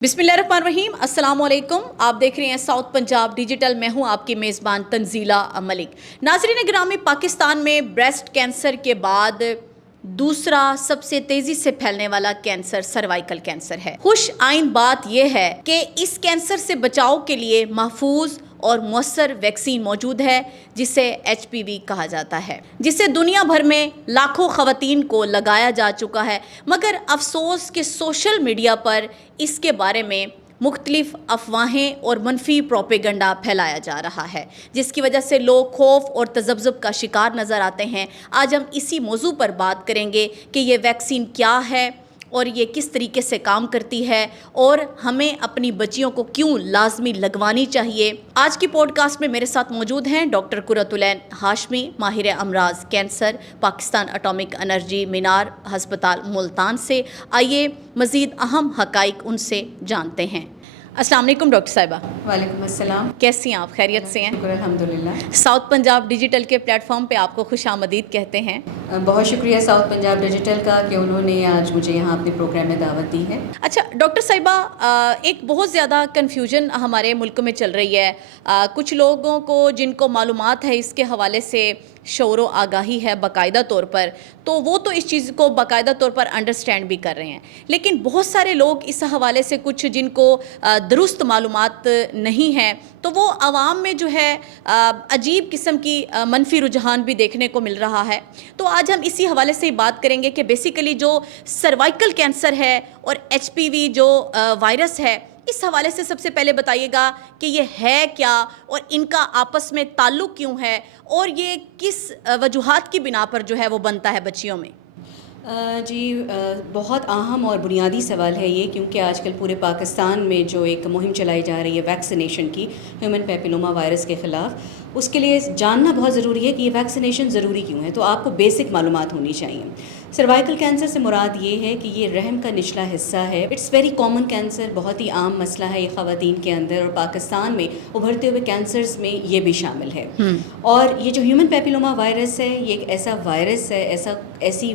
बिस्मिल्लाहिर्रहमानिर्रहीम, अस्सलाम वालेकुम। आप देख रहे हैं साउथ पंजाब डिजिटल। मैं हूं आपकी मेज़बान तंजीला मलिक। नाज़रीन गिरामी, पाकिस्तान में ब्रेस्ट कैंसर के बाद दूसरा सबसे तेज़ी से फैलने वाला कैंसर सर्वाइकल कैंसर है। खुश आइन बात यह है कि इस कैंसर से बचाव के लिए महफूज और मौसर वैक्सीन मौजूद है, जिसे HPV कहा जाता है, जिसे दुनिया भर में लाखों ख़वातीन को लगाया जा चुका है। मगर अफसोस कि सोशल मीडिया पर इसके बारे में मुख्तलिफ अफवाहें और मनफी प्रोपेगंडा फैलाया जा रहा है, जिसकी वजह से लोग खौफ और तज़ब्ज़ुब का शिकार नज़र आते हैं। आज हम इसी मौजू पर बात करेंगे कि ये वैक्सीन क्या है और ये किस तरीके से काम करती है और हमें अपनी बच्चियों को क्यों लाजमी लगवानी चाहिए। आज की पॉडकास्ट में मेरे साथ मौजूद हैं डॉक्टर कुरतुलैन हाशमी, माहिर अमराज कैंसर, पाकिस्तान एटॉमिक एनर्जी मीनार हस्पताल मुल्तान से। आइए मज़ीद अहम हक़ाइक़ उनसे जानते हैं। अस्सलाम वालेकुम डॉक्टर साहिबा। वालेकुम अस्सलाम। कैसी हैं आप? खैरियत से हैं? शुक्र अल्हम्दुलिल्लाह। साउथ पंजाब डिजिटल के प्लेटफॉर्म पे आपको खुशामदीद कहते हैं। बहुत शुक्रिया साउथ पंजाब डिजिटल का कि उन्होंने आज मुझे यहाँ अपने प्रोग्राम में दावत दी है। अच्छा डॉक्टर साहिबा, एक बहुत ज़्यादा कन्फ्यूजन हमारे मुल्क में चल रही है। कुछ लोगों को जिनको मालूमात है इसके हवाले से शौरो आगाही है बाकायदा तौर पर, तो वो तो इस चीज़ को बाकायदा तौर पर अंडरस्टैंड भी कर रहे हैं, लेकिन बहुत सारे लोग इस हवाले से कुछ जिनको दुरुस्त मालूमात नहीं है, तो वो आवाम में जो है अजीब किस्म की मनफी रुझान भी देखने को मिल रहा है। तो आज हम इसी हवाले से ही बात करेंगे कि बेसिकली जो सर्वाइकल कैंसर है और HPV जो वायरस है, इस हवाले से सबसे पहले बताइएगा कि ये है क्या और इनका आपस में ताल्लुक़ क्यों है और ये किस वजूहात की बिना पर जो है वो बनता है बच्चियों में। जी, बहुत अहम और बुनियादी सवाल है ये, क्योंकि आजकल पूरे पाकिस्तान में जो एक मुहिम चलाई जा रही है वैक्सीनेशन की ह्यूमन पैपिलोमा वायरस के ख़िलाफ़, उसके लिए जानना बहुत ज़रूरी है कि ये वैक्सीनेशन ज़रूरी क्यों है। तो आपको बेसिक मालूमात होनी चाहिए। सर्वाइकल कैंसर से मुराद ये है कि ये रहम का निचला हिस्सा है। इट्स वेरी कॉमन कैंसर, बहुत ही आम मसला है ये ख़वातीन के अंदर, और पाकिस्तान में उभरते हुए कैंसर्स में ये भी शामिल है। और ये जो ह्यूमन पैपिलोमा वायरस है, ये एक ऐसा वायरस है, ऐसी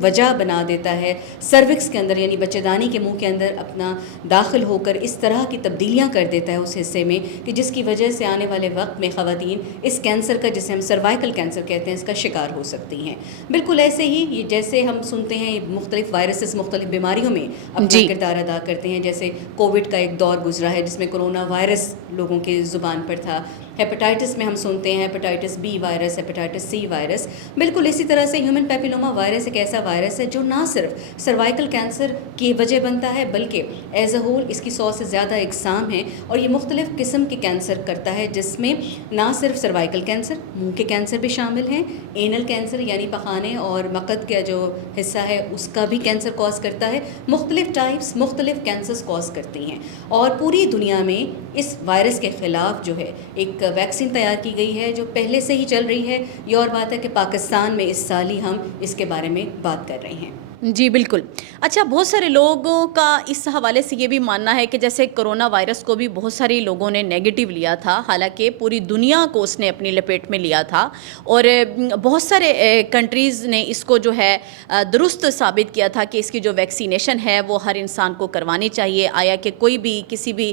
वजह बना देता है सर्विक्स के अंदर, यानी बच्चेदानी के मुंह के अंदर अपना दाखिल होकर इस तरह की तब्दीलियां कर देता है उस हिस्से में कि जिसकी वजह से आने वाले वक्त में ख़वातीन इस कैंसर का, जिसे हम सर्वाइकल कैंसर कहते हैं, इसका शिकार हो सकती हैं। बिल्कुल ऐसे ही ये जैसे हम सुनते हैं मुख्तलिफ वायरसेस मुख्तलिफ बीमारियों में अपना किरदार अदा करते हैं। जैसे कोविड का एक दौर गुजरा है जिसमें कोरोना वायरस लोगों के ज़ुबान पर था। हेपेटाइटिस में हम सुनते हैं hepatitis B virus, hepatitis C virus. बिल्कुल इसी तरह से ह्यूमन पैपिलोमा वायरस एक ऐसा वायरस है जो ना सिर्फ सर्वाइकल कैंसर की वजह बनता है, बल्कि एज अ होल इसकी 100 से ज़्यादा इकसाम हैं और ये मुख्तलिफ़ किस्म के कैंसर करता है, जिसमें ना सिर्फ सर्वाइकल कैंसर, मुंह के कैंसर भी शामिल हैं, एनल कैंसर यानी पखाने और मकद का जो हिस्सा है उसका भी कैंसर कॉज करता है। मुख्तलिफ टाइप्स मुख्तलिफ कैंसर्स कॉज करती हैं और पूरी दुनिया में इस वायरस के ख़िलाफ़ जो है एक वैक्सीन तैयार की गई है जो पहले से ही चल रही है। ये और बात है कि पाकिस्तान में इस साल ही हम इसके बारे में बात कर रहे हैं। जी बिल्कुल। अच्छा, बहुत सारे लोगों का इस हवाले से ये भी मानना है कि जैसे कोरोना वायरस को भी बहुत सारे लोगों ने नेगेटिव लिया था, हालांकि पूरी दुनिया को उसने अपनी लपेट में लिया था और बहुत सारे कंट्रीज़ ने इसको जो है दुरुस्त साबित किया था कि इसकी जो वैक्सीनेशन है वो हर इंसान को करवानी चाहिए, आया कि कोई भी किसी भी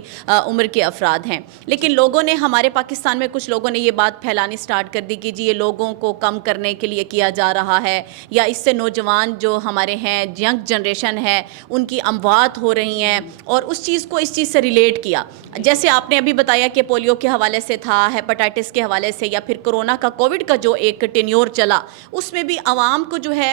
उम्र के अफराद हैं। लेकिन लोगों ने, हमारे पाकिस्तान में कुछ लोगों ने ये बात फैलानी स्टार्ट कर दी कि जी ये लोगों को कम करने के लिए किया जा रहा है, या इससे नौजवान जो हमारे हैं, यंग जनरेशन है, उनकी अमवात हो रही हैं, और उस चीज़ को इस चीज़ से रिलेट किया। जैसे आपने अभी बताया कि पोलियो के हवाले से था, हेपेटाइटिस के हवाले से, या फिर कोरोना का, कोविड का जो एक टेन्योर चला, उसमें भी आवाम को जो है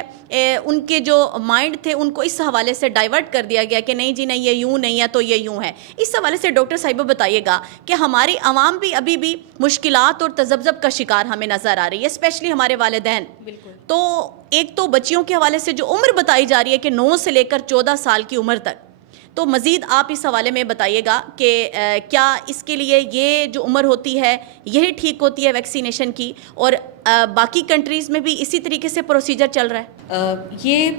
उनके जो माइंड थे उनको इस हवाले से डाइवर्ट कर दिया गया कि नहीं जी नहीं, ये यूँ नहीं है तो ये यूँ है। इस हवाले से डॉक्टर साहिबा बताइएगा कि हमारी आवाम भी अभी भी मुश्किलात और तज़ब्ज़ुब का शिकार हमें नज़र आ रही है, स्पेशली हमारे वालिदैन। तो एक तो बच्चियों के हवाले से जो उम्र बताई जा रही है कि 9 से लेकर 14 साल की उम्र तक, तो मज़ीद आप इस हवाले में बताइएगा कि क्या इसके लिए ये जो उम्र होती है यही ठीक होती है वैक्सीनेशन की, और बाकी कंट्रीज़ में भी इसी तरीके से प्रोसीजर चल रहा है? ये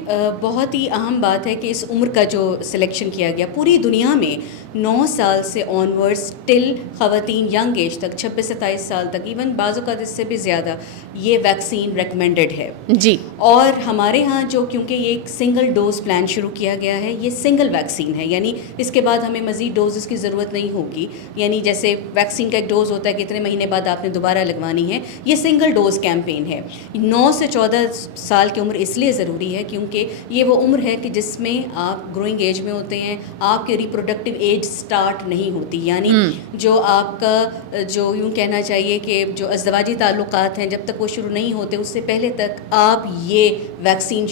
बहुत ही अहम बात है कि इस उम्र का जो सिलेक्शन किया गया, पूरी दुनिया में 9 سال سے آنورڈس ٹل خواتین ینگ ایج تک 26-27 سال تک، ایون بعض اوقات اس سے بھی زیادہ، یہ ویکسین ریکمینڈڈ ہے جی. اور ہمارے ہاں جو کیونکہ یہ ایک سنگل ڈوز پلان شروع کیا گیا ہے، یہ سنگل ویکسین ہے، یعنی اس کے بعد ہمیں مزید ڈوزز کی ضرورت نہیں ہوگی. یعنی جیسے ویکسین کا ایک ڈوز ہوتا ہے کہ اتنے مہینے بعد آپ نے دوبارہ لگوانی ہے، یہ سنگل ڈوز کیمپین ہے. 9 سے 14 سال کی عمر اس لیے ضروری ہے کیونکہ یہ وہ عمر ہے کہ جس میں آپ گروئنگ ایج میں ہوتے ہیں، آپ کے ریپروڈکٹیو ایج سٹارٹ نہیں ہوتی، یعنی جو آپ کا جو یوں کہنا چاہیے کہ جو ازدواجی تعلقات ہیں جب تک وہ شروع نہیں ہوتے اس سے پہلے تک آپ یہ ویکسین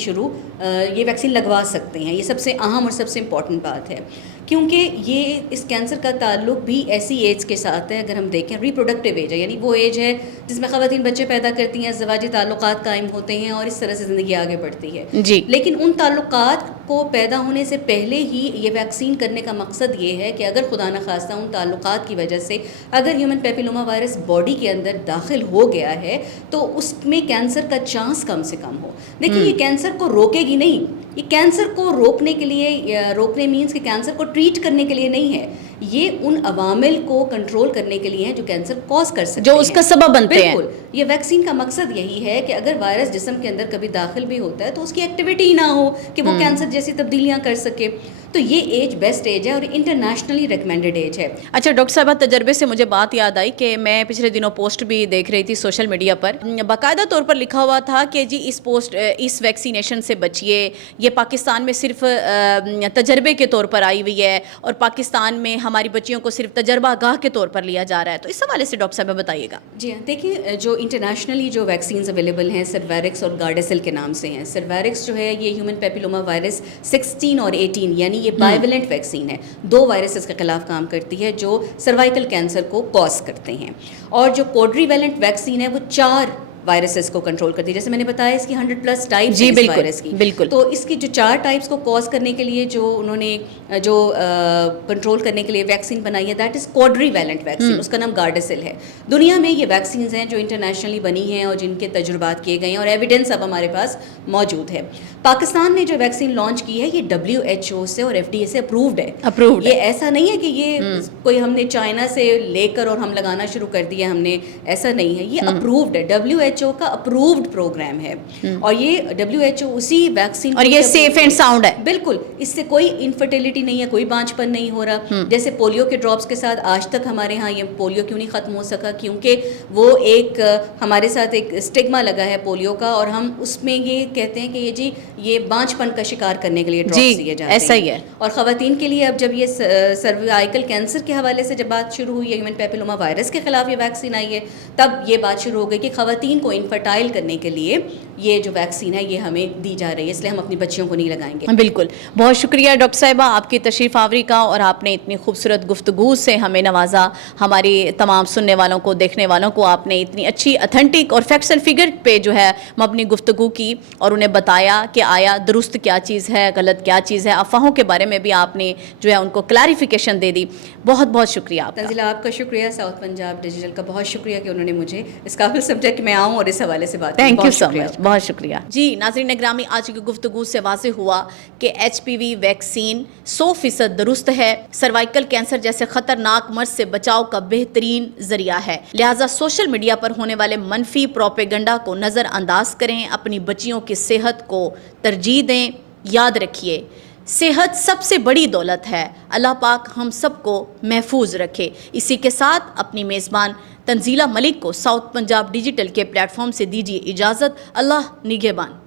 لگوا سکتے ہیں. یہ سب سے اہم اور سب سے امپورٹنٹ بات ہے کیونکہ یہ اس کینسر کا تعلق بھی ایسی ایج کے ساتھ ہے. اگر ہم دیکھیں ریپروڈکٹیو ایج ہے، یعنی وہ ایج ہے جس میں خواتین بچے پیدا کرتی ہیں، ازدواجی تعلقات قائم ہوتے ہیں اور اس طرح سے زندگی آگے بڑھتی ہے. جی. لیکن ان تعلقات کو پیدا ہونے سے پہلے ہی یہ ویکسین کرنے کا مقصد یہ ہے کہ اگر خدا نخواستہ ان تعلقات کی وجہ سے اگر ہیومن پیپیلوما وائرس باڈی کے اندر داخل ہو گیا ہے تو اس میں کینسر کا چانس کم سے کم ہو. دیکھیے یہ کینسر کو روکے گی نہیں، یہ کینسر کو روکنے کے لیے، روکنے مینس کہ کینسر کو ٹریٹ کرنے کے لیے نہیں ہے، یہ ان عوامل کو کنٹرول کرنے کے لیے ہیں جو کینسر کوز کر سکتے ہیں، جو اس کا سبب بنتے ہیں. بالکل. یہ ویکسین کا مقصد یہی ہے کہ اگر وائرس جسم کے اندر کبھی داخل بھی ہوتا ہے تو اس کی ایکٹیویٹی ہی نہ ہو کہ وہ کینسر جیسی تبدیلیاں کر سکے. تو یہ ایج بیسٹ ایج ہے اور انٹرنیشنلی ریکمینڈڈ ایج ہے. اچھا ڈاکٹر صاحبہ، تجربے سے مجھے بات یاد آئی کہ میں پچھلے دنوں پوسٹ بھی دیکھ رہی تھی سوشل میڈیا پر، باقاعدہ طور پر لکھا ہوا تھا کہ جی اس ویکسینیشن سے بچیے، یہ پاکستان میں صرف تجربے کے طور پر آئی ہوئی ہے اور پاکستان میں ہماری بچیوں کو صرف تجربہ گاہ کے طور پر لیا جا رہا ہے. تو اس حوالے سے ڈاکٹر صاحبہ بتائیے گا. جی ہاں، دیکھیے جو انٹرنیشنلی جو ویکسینز اویلیبل ہیں سرویرکس اور گارڈیسل کے نام سے ہیں. سرویرکس جو ہے یہ ہیومن پیپیلوما وائرس 16 اور 18 یعنی یہ بائیولنٹ ویکسین ہے، 2 وائرسز کے خلاف کام کرتی ہے جو سروائیکل کینسر کو کوز کرتے ہیں. اور جو کوڈری ویلنٹ ویکسین ہے وہ 4 وائرسز کو کنٹرول کرتی ہے. جیسے میں نے بتایا اس کی 100+ ٹائپس ہیں اس وائرس کی. بالکل. تو اس کی جو 4 ٹائپس کو کوز کرنے کے لیے جو انہوں نے جو کنٹرول کرنے کے لیے ویکسین بنائی ہے دیٹ از کوڈری ویلنٹ ویکسین، اس کا نام گارڈیسل ہے. دنیا میں یہ ویکسینز ہیں جو انٹرنیشنلی بنی ہیں اور جن کے تجربات کیے گئے ہیں اور ایویڈنس اب ہمارے پاس موجود ہے. پاکستان نے جو ویکسین لانچ کی ہے یہ WHO سے اور FDA سے اپرووڈ ہے. یہ ایسا نہیں ہے کہ یہ کوئی ہم نے چائنا سے لے کر اور ہم لگانا شروع کر دیا، ہم نے ایسا نہیں ہے، یہ اپرووڈ ہے، WHO کا اپرووڈ پروگرام ہے. اور یہ WHO اسی ویکسین اور یہ سیف اینڈ ساؤنڈ ہے. بالکل، اس سے کوئی انفرٹیلٹی نہیں ہے، کوئی بانجھ پن نہیں ہو رہا. جیسے پولیو کے ڈراپس کے ساتھ آج تک ہمارے ہاں یہ پولیو کیوں نہیں ختم ہو سکا؟ کیونکہ وہ ایک ہمارے ساتھ ایک اسٹگما لگا ہے پولیو کا، اور ہم اس میں یہ کہتے ہیں کہ یہ بانجھ پن کا شکار کرنے کے لیے ڈراپس دیے جاتے ہیں. ایسا ہی ہے. اور خواتین کے لیے اب جب یہ سروائیکل کینسر کے حوالے سے جب بات شروع ہوئی ہے، ہیومن پیپیلوما وائرس کے خلاف یہ ویکسین آئی ہے، تب یہ بات شروع ہو گئی کہ خواتین کو انفرٹائل کرنے کے لیے یہ جو ویکسین ہے یہ ہمیں دی جا رہی ہے، اس لیے ہم اپنی بچیوں کو نہیں لگائیں گے. بالکل. بہت شکریہ ڈاکٹر صاحبہ آپ کی تشریف آوری کا، اور آپ نے اتنی خوبصورت گفتگو سے ہمیں نوازا. ہماری تمام سننے والوں کو، دیکھنے والوں کو آپ نے اتنی اچھی اتھینٹک اور فیکٹس اینڈ فگر پہ جو ہے مبنی گفتگو کی اور انہیں بتایا کہ آیا درست کیا چیز ہے، غلط کیا چیز ہے. افواہوں کے بارے میں بھی آپ نے جو ہے ان کو کلیریفیکیشن دے دی. بہت بہت شکریہ آپ کا. تنزیلہ آپ کا شکریہ، ساؤتھ پنجاب ڈیجیٹل کا بہت شکریہ کہ انہوں نے مجھے اس قابل سمجھا کہ میں آؤں اور اس حوالے سے بات کروں. تھینک یو سو مچ. بہت شکریہ. جی ناظرین گرامی، آج کی گفتگو سے واضح ہوا کہ HPV ویکسین 100% درست ہے، سروائیکل کینسر جیسے خطرناک مرض سے بچاؤ کا بہترین ذریعہ ہے. لہٰذا سوشل میڈیا پر ہونے والے منفی پروپیگنڈا کو نظر انداز کریں، اپنی بچیوں کی صحت کو ترجیح دیں. یاد رکھیے صحت سب سے بڑی دولت ہے. اللہ پاک ہم سب کو محفوظ رکھے. اسی کے ساتھ اپنی میزبان تنزیلہ ملک کو ساؤتھ پنجاب ڈیجیٹل کے پلیٹ فارم سے دیجیے اجازت. اللہ نگہبان.